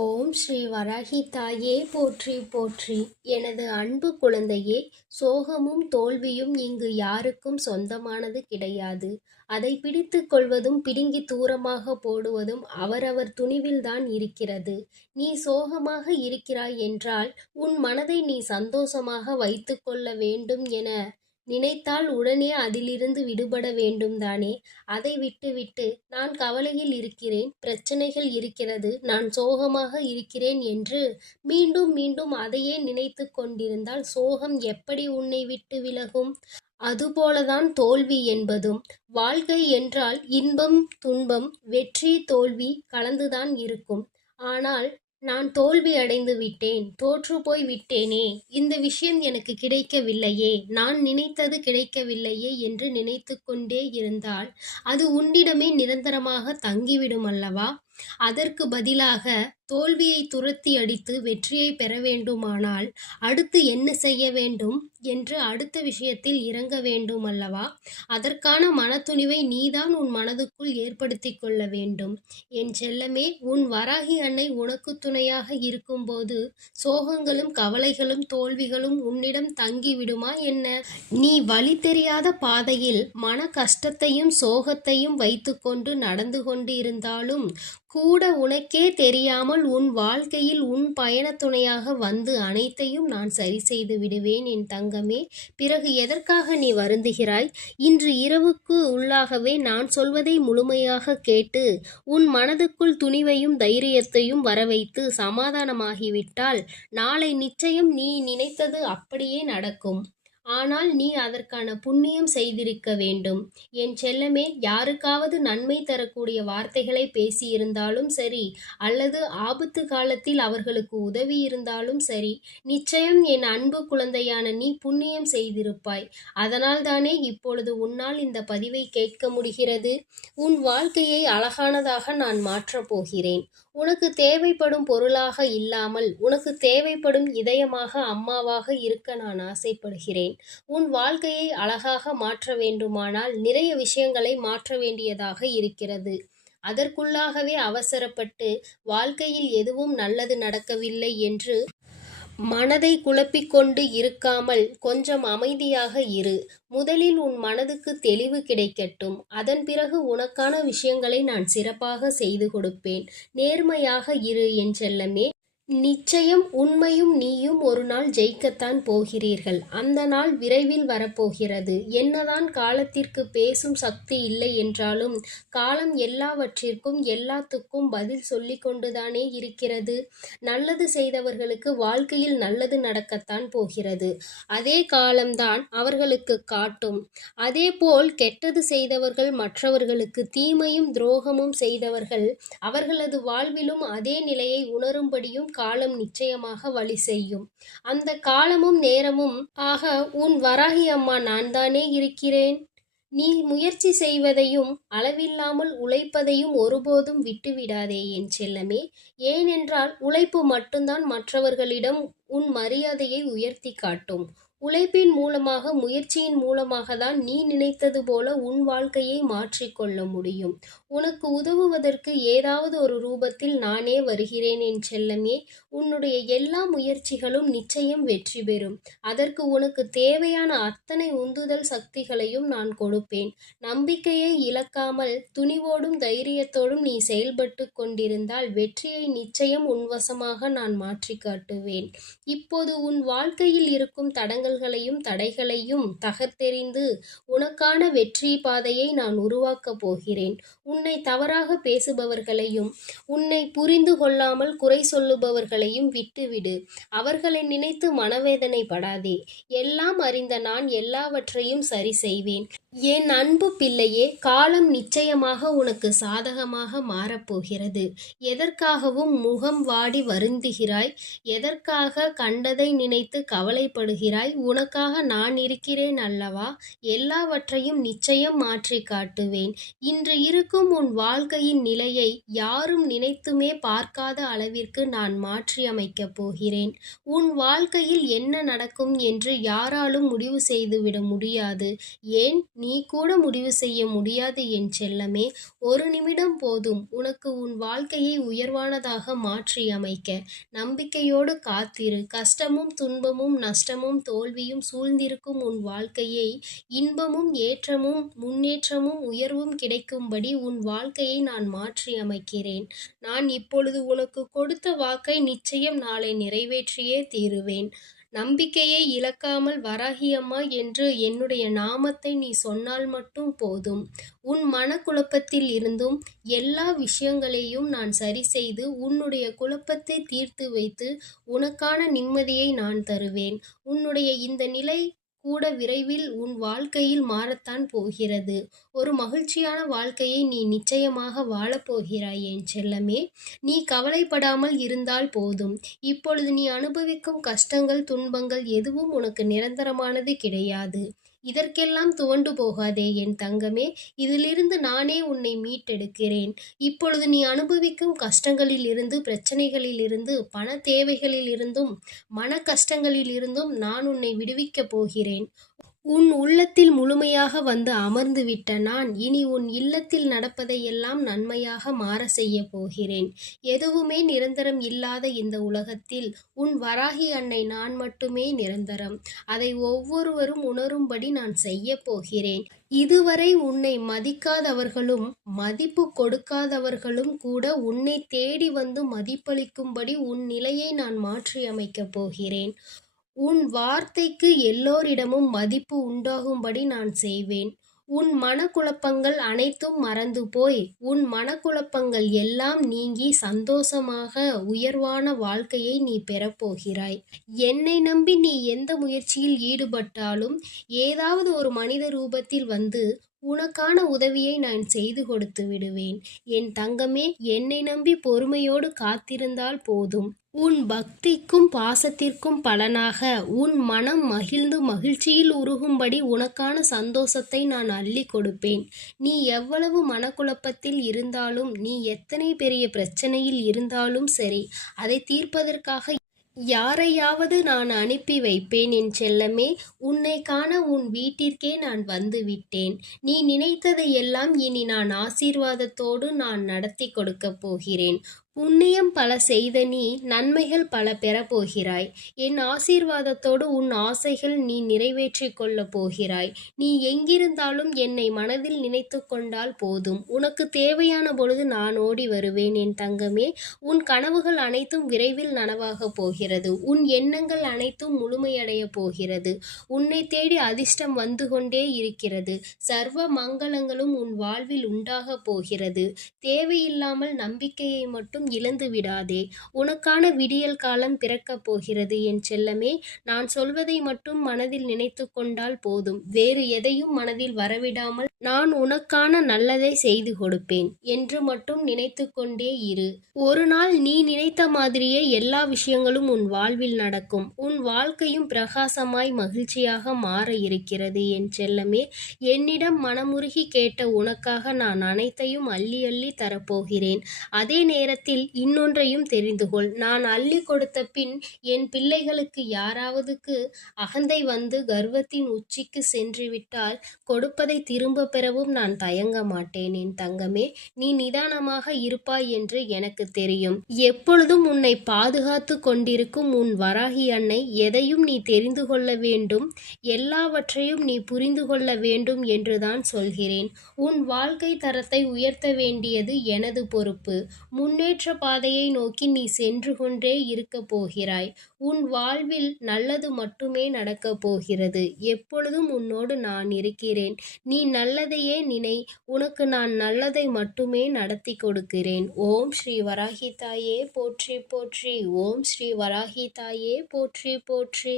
ஓம் ஸ்ரீ வராகி தாயே போற்றி போற்றி. எனது அன்பு குழந்தையே, சோகமும் தோல்வியும் இங்கு யாருக்கும் சொந்தமானது கிடையாது. அதை பிடித்து கொள்வதும் பிடுங்கி தூரமாக போடுவதும் அவரவர் துணிவில்தான் இருக்கிறது. நீ சோகமாக இருக்கிறாய் என்றால் உன் மனதை நீ சந்தோஷமாக வைத்து கொள்ள வேண்டும் என நினைத்தால் உடனே அதிலிருந்து விடுபட வேண்டும்தானே. அதை விட்டுவிட்டு நான் கவலையில் இருக்கிறேன், பிரச்சனைகள் இருக்கிறது, நான் சோகமாக இருக்கிறேன் என்று மீண்டும் மீண்டும் அதையே நினைத்து கொண்டிருந்தால் சோகம் எப்படி உன்னை விட்டு விலகும்? அதுபோலதான் தோல்வி என்பதும். வாழ்க்கை என்றால் இன்பம் துன்பம் வெற்றி தோல்வி கலந்துதான் இருக்கும். ஆனால் நான் தோல்வி அடைந்து விட்டேன், தோற்று போய் விட்டேனே, இந்த விஷயம் எனக்கு கிடைக்கவில்லையே, நான் நினைத்தது கிடைக்கவில்லையே என்று நினைத்து கொண்டே இருந்தால் அது உன்னிடமே நிரந்தரமாக தங்கிவிடும் அல்லவா? அதற்கு பதிலாக தோல்வியை துரத்தி அடித்து வெற்றியை பெற வேண்டுமானால் அடுத்து என்ன செய்ய வேண்டும் என்று அடுத்த விஷயத்தில் இறங்க வேண்டும் அல்லவா? அதற்கான மனத்துணிவை நீதான் உன் மனதுக்குள் ஏற்படுத்தி கொள்ள வேண்டும். என் செல்லமே, உன் வராகி அன்னை உனக்கு துணையாக இருக்கும்போது சோகங்களும் கவலைகளும் தோல்விகளும் உன்னிடம் தங்கி விடுமா என்ன? நீ வழி தெரியாத பாதையில் மன கஷ்டத்தையும் சோகத்தையும் வைத்துக்கொண்டு நடந்து கொண்டு இருந்தாலும் கூட உனக்கே தெரியாமல் உன் வாழ்க்கையில் உன் பயணத் துணையாக வந்து அனைத்தையும் நான் சரி செய்து விடுவேன் என் தங்கமே. பிறகு எதற்காக நீ வருந்துகிறாய்? இன்று இரவுக்கு உள்ளாகவே நான் சொல்வதை முழுமையாக கேட்டு உன் மனதுக்குள் துணிவையும் தைரியத்தையும் வரவைத்து சமாதானமாகிவிட்டால் நாளை நிச்சயம் நீ நினைத்தது அப்படியே நடக்கும். ஆனால் நீ அதற்கான புண்ணியம் செய்திருக்க வேண்டும். என் செல்லமே, யாருக்காவது நன்மை தரக்கூடிய வார்த்தைகளை பேசியிருந்தாலும் சரி, அல்லது ஆபத்து காலத்தில் அவர்களுக்கு உதவி இருந்தாலும் சரி, நிச்சயம் என் அன்பு குழந்தையான நீ புண்ணியம் செய்திருப்பாய். அதனால்தானே இப்பொழுது உன்னால் இந்த பதிவை கேட்க முடிகிறது. உன் வாழ்க்கையை அழகானதாக நான் மாற்றப் போகிறேன். உனக்கு தேவைப்படும் பொருளாக இல்லாமல் உனக்கு தேவைப்படும் இதயமாக அம்மாவாக இருக்க நான் ஆசைப்படுகிறேன். உன் வாழ்க்கையை அழகாக மாற்ற வேண்டுமானால் நிறைய விஷயங்களை மாற்ற வேண்டியதாக இருக்கிறது. அதற்குள்ளாகவே அவசரப்பட்டு வாழ்க்கையில் எதுவும் நல்லது நடக்கவில்லை என்று மனதை குழப்பிக்கொண்டு இருக்காமல் கொஞ்சம் அமைதியாக இரு. முதலில் உன் மனதுக்கு தெளிவு கிடைக்கட்டும். அதன் பிறகு உனக்கான விஷயங்களை நான் சிறப்பாக செய்து கொடுப்பேன். நேர்மையாக இரு என் செல்லமே. நிச்சயம் உண்மையும் நீயும் ஒரு நாள் ஜெயிக்கத்தான் போகிறீர்கள். அந்த நாள் விரைவில் வரப்போகிறது. என்னதான் காலத்திற்கு பேசும் சக்தி இல்லை என்றாலும் காலம் எல்லாவற்றிற்கும் எல்லாத்துக்கும் பதில் சொல்லிக் கொண்டுதானே இருக்கிறது. நல்லது செய்தவர்களுக்கு வாழ்க்கையில் நல்லது நடக்கத்தான் போகிறது. அதே காலம்தான் அவர்களுக்கு காட்டும். அதேபோல் கெட்டது செய்தவர்கள், மற்றவர்களுக்கு தீமையும் துரோகமும் செய்தவர்கள் அவர்களது வாழ்விலும் அதே நிலையை உணரும்படியும் காலம் நிச்சயமாக வழி செய்யும். அந்த காலமும் நேரமும் ஆக உன் வராகி அம்மா நான் தானே இருக்கிறேன். நீ முயற்சி செய்வதையும் அளவில்லாமல் உழைப்பதையும் ஒருபோதும் விட்டுவிடாதே என் செல்லமே. ஏனென்றால் உழைப்பு மட்டும்தான் மற்றவர்களிடம் உன் மரியாதையை உயர்த்தி காட்டும். உழைப்பின் மூலமாக, முயற்சியின் மூலமாக தான் நீ நினைத்தது போல உன் வாழ்க்கையை மாற்றிக்கொள்ள முடியும். உனக்கு உதவுவதற்கு ஏதாவது ஒரு ரூபத்தில் நானே வருகிறேன் என் செல்லமே. உன்னுடைய எல்லா முயற்சிகளும் நிச்சயம் வெற்றி பெறும். அதற்கு உனக்கு தேவையான அத்தனை உந்துதல் சக்திகளையும் நான் கொடுப்பேன். நம்பிக்கையை இழக்காமல் துணிவோடும் தைரியத்தோடும் நீ செயல்பட்டு கொண்டிருந்தால் வெற்றியை நிச்சயம் உன்வசமாக நான் மாற்றி காட்டுவேன். இப்போது உன் வாழ்க்கையில் இருக்கும் தடங்கல்களையும் தடைகளையும் தகர்த்தெறிந்து உனக்கான வெற்றி பாதையை நான் உருவாக்கப் போகிறேன். உன்னை தவறாக பேசுபவர்களையும் உன்னை புரிந்து கொள்ளாமல் குறை சொல்லுபவர்களையும் விட்டுவிடு. அவர்களை நினைத்து மனவேதனை படாதே. எல்லாம் அறிந்த நான் எல்லாவற்றையும் சரி செய்வேன். என் அன்பு பிள்ளையே, காலம் நிச்சயமாக உனக்கு சாதகமாக மாறப்போகிறது. எதற்காகவும் முகம் வாடி வருந்துகிறாய்? எதற்காக கண்டதை நினைத்து கவலைப்படுகிறாய்? உனக்காக நான் இருக்கிறேன் அல்லவா? எல்லாவற்றையும் நிச்சயம் மாற்றிக் காட்டுவேன். இன்று இருக்கும் உன் வாழ்க்கையின் நிலையை யாரும் நினைத்துமே பார்க்காத அளவிற்கு நான் மாற்றியமைக்கப் போகிறேன். உன் வாழ்க்கையில் என்ன நடக்கும் என்று யாராலும் முடிவு செய்துவிட முடியாது. ஏன், நீ கூட முடிவு செய்ய முடியாது என் செல்லமே. ஒரு நிமிடம் போதும் உனக்கு உன் வாழ்க்கையை உயர்வானதாக மாற்றியமைக்க. நம்பிக்கையோடு காத்திரு. கஷ்டமும் துன்பமும் நஷ்டமும் தோல்வியும் சூழ்ந்திருக்கும் உன் வாழ்க்கையை இன்பமும் ஏற்றமும் முன்னேற்றமும் உயர்வும் கிடைக்கும்படி உன் வாழ்க்கையை நான் மாற்றியமைக்கிறேன். நான் இப்பொழுது உனக்கு கொடுத்த வாக்கை நிச்சயம் நாளை நிறைவேற்றியே தீருவேன். நம்பிக்கையை இழக்காமல் வராகி அம்மா என்று என்னுடைய நாமத்தை நீ சொன்னால் மட்டும் போதும். உன் மனக்குழப்பத்தில் இருந்தும் எல்லா விஷயங்களையும் நான் சரி செய்து உன்னுடைய குழப்பத்தை தீர்த்து வைத்து உனக்கான நிம்மதியை நான் தருவேன். உன்னுடைய இந்த நிலை கூட விரைவில் உன் வாழ்க்கையில் மாறத்தான் போகிறது. ஒரு மகிழ்ச்சியான வாழ்க்கையை நீ நிச்சயமாக வாழப்போகிறாய் என் செல்லமே. நீ கவலைப்படாமல் இருந்தால் போதும். இப்பொழுது நீ அனுபவிக்கும் கஷ்டங்கள் துன்பங்கள் எதுவும் உனக்கு நிரந்தரமானது கிடையாது. இதற்கெல்லாம் துவண்டு போகாதே என் தங்கமே. இதிலிருந்து நானே உன்னை மீட்டெடுக்கிறேன். இப்பொழுது நீ அனுபவிக்கும் கஷ்டங்களிலிருந்து பிரச்சனைகளிலிருந்து பண தேவைகளிலிருந்தும் மன கஷ்டங்களிலிருந்தும் நான் உன்னை விடுவிக்கப் போகிறேன். உன் உள்ளத்தில் முழுமையாக வந்து அமர்ந்துவிட்ட நான் இனி உன் இல்லத்தில் நடப்பதையெல்லாம் நன்மையாக மாற செய்ய போகிறேன். எதுவுமே நிரந்தரம் இல்லாத இந்த உலகத்தில் உன் வராகி அன்னை நான் மட்டுமே நிரந்தரம். அதை ஒவ்வொருவரும் உணரும்படி நான் செய்ய போகிறேன். இதுவரை உன்னை மதிக்காதவர்களும் மதிப்பு கொடுக்காதவர்களும் கூட உன்னை தேடி வந்து மதிப்பளிக்கும்படி உன் நிலையை நான் மாற்றியமைக்கப் போகிறேன். உன் வார்த்தைக்கு எல்லோரிடமும் மதிப்பு உண்டாகும்படி நான் செய்வேன். உன் மனக்குழப்பங்கள் அனைத்தும் மறந்து போய் உன் மனக்குழப்பங்கள் எல்லாம் நீங்கி சந்தோஷமாக உயர்வான வாழ்க்கையை நீ பெறப்போகிறாய். என்னை நம்பி நீ எந்த முயற்சியில் ஈடுபட்டாலும் ஏதாவது ஒரு மனித ரூபத்தில் வந்து உனக்கான உதவியை நான் செய்து கொடுத்து விடுவேன். என் தங்கமே, என்னை நம்பி பொறுமையோடு காத்திருந்தால் போதும். உன் பக்திக்கும் பாசத்திற்கும் பலனாக உன் மனம் மகிழ்ந்து மகிழ்ச்சியில் உருகும்படி உனக்கான சந்தோஷத்தை நான் அள்ளி கொடுப்பேன். நீ எவ்வளவு மனக்குழப்பத்தில் இருந்தாலும் நீ எத்தனை பெரிய பிரச்சனையில் இருந்தாலும் சரி, அதை தீர்ப்பதற்காக யாரையாவது நான் அனுப்பி வைப்பேன் என் செல்லமே. உன்னை காண உன் வீட்டிற்கே நான் வந்து விட்டேன். நீ நினைத்ததையெல்லாம் இனி நான் ஆசீர்வாதத்தோடு நான் நடத்தி கொடுக்கப் போகிறேன். புண்ணியம் பல செய்த நீ நன்மைகள் பல பெறப்போகிறாய். என் ஆசீர்வாதத்தோடு உன் ஆசைகள் நீ நிறைவேற்றிக் கொள்ளப் போகிறாய். நீ எங்கிருந்தாலும் என்னை மனதில் நினைத்து கொண்டால் போதும். உனக்கு தேவையான பொழுது நான் ஓடி வருவேன் என் தங்கமே. உன் கனவுகள் அனைத்தும் விரைவில் நனவாகப் போகிறது. உன் எண்ணங்கள் அனைத்தும் முழுமையடையப் போகிறது. உன்னை தேடி அதிர்ஷ்டம் வந்து கொண்டே இருக்கிறது. சர்வ மங்களங்களும் உன் வாழ்வில் உண்டாகப் போகிறது. தேவையில்லாமல் நம்பிக்கையை மட்டும் இழந்து விடாதே. உனக்கான விடியல் காலம் பிறக்கப் போகிறது என் செல்லமே. நான் சொல்வதை மட்டும் மனதில் நினைத்து கொண்டால் போதும். வேறு எதையும் மனதில் வரவிடாமல் நான் உனக்கான நல்லதை செய்து கொடுப்பேன் என்று மட்டும் நினைத்து கொண்டே இரு. ஒரு நாள் நீ நினைத்த மாதிரியே எல்லா விஷயங்களும் உன் வாழ்வில் நடக்கும். உன் வாழ்க்கையும் பிரகாசமாய் மகிழ்ச்சியாக மாற இருக்கிறது என் செல்லமே. என்னிடம் மனமுருகி கேட்ட உனக்காக நான் அனைத்தையும் அள்ளி அள்ளி தரப்போகிறேன். அதே நேரத்தில் இன்னொன்றையும் தெரிந்து கொள். நான் அள்ளி கொடுத்த பின் என் பிள்ளைகளுக்கு யாராவதுக்கு அகந்தை வந்து கர்வத்தின் உச்சிக்கு சென்றுவிட்டால் கொடுப்பதை திரும்ப பெறவும் நான் தயங்க மாட்டேன் என் தங்கமே. நீ நிதானமாக இருப்பாய் என்று எனக்கு தெரியும். எப்பொழுதும் உன்னை பாதுகாத்து கொண்டிருக்கும் உன் வராகி அன்னை எதையும் நீ தெரிந்து கொள்ள வேண்டும், எல்லாவற்றையும் நீ புரிந்து கொள்ள வேண்டும் என்றுதான் சொல்கிறேன். உன் வாழ்க்கை தரத்தை உயர்த்த வேண்டியது எனது பொறுப்பு. முன்னேற்ற பாதையை நோக்கி நீ சென்று கொண்டே இருக்கப் போகிறாய். உன் வாழ்வில் நல்லது மட்டுமே நடக்கப் போகிறது. எப்பொழுதும் உன்னோடு நான் இருக்கிறேன். நீ நல்லதையே நினை. உனக்கு நான் நல்லதை மட்டுமே நடத்தி கொடுக்கிறேன். ஓம் ஸ்ரீ வராகி தாயே போற்றி போற்றி. ஓம் ஸ்ரீ வராகி தாயே போற்றி போற்றி.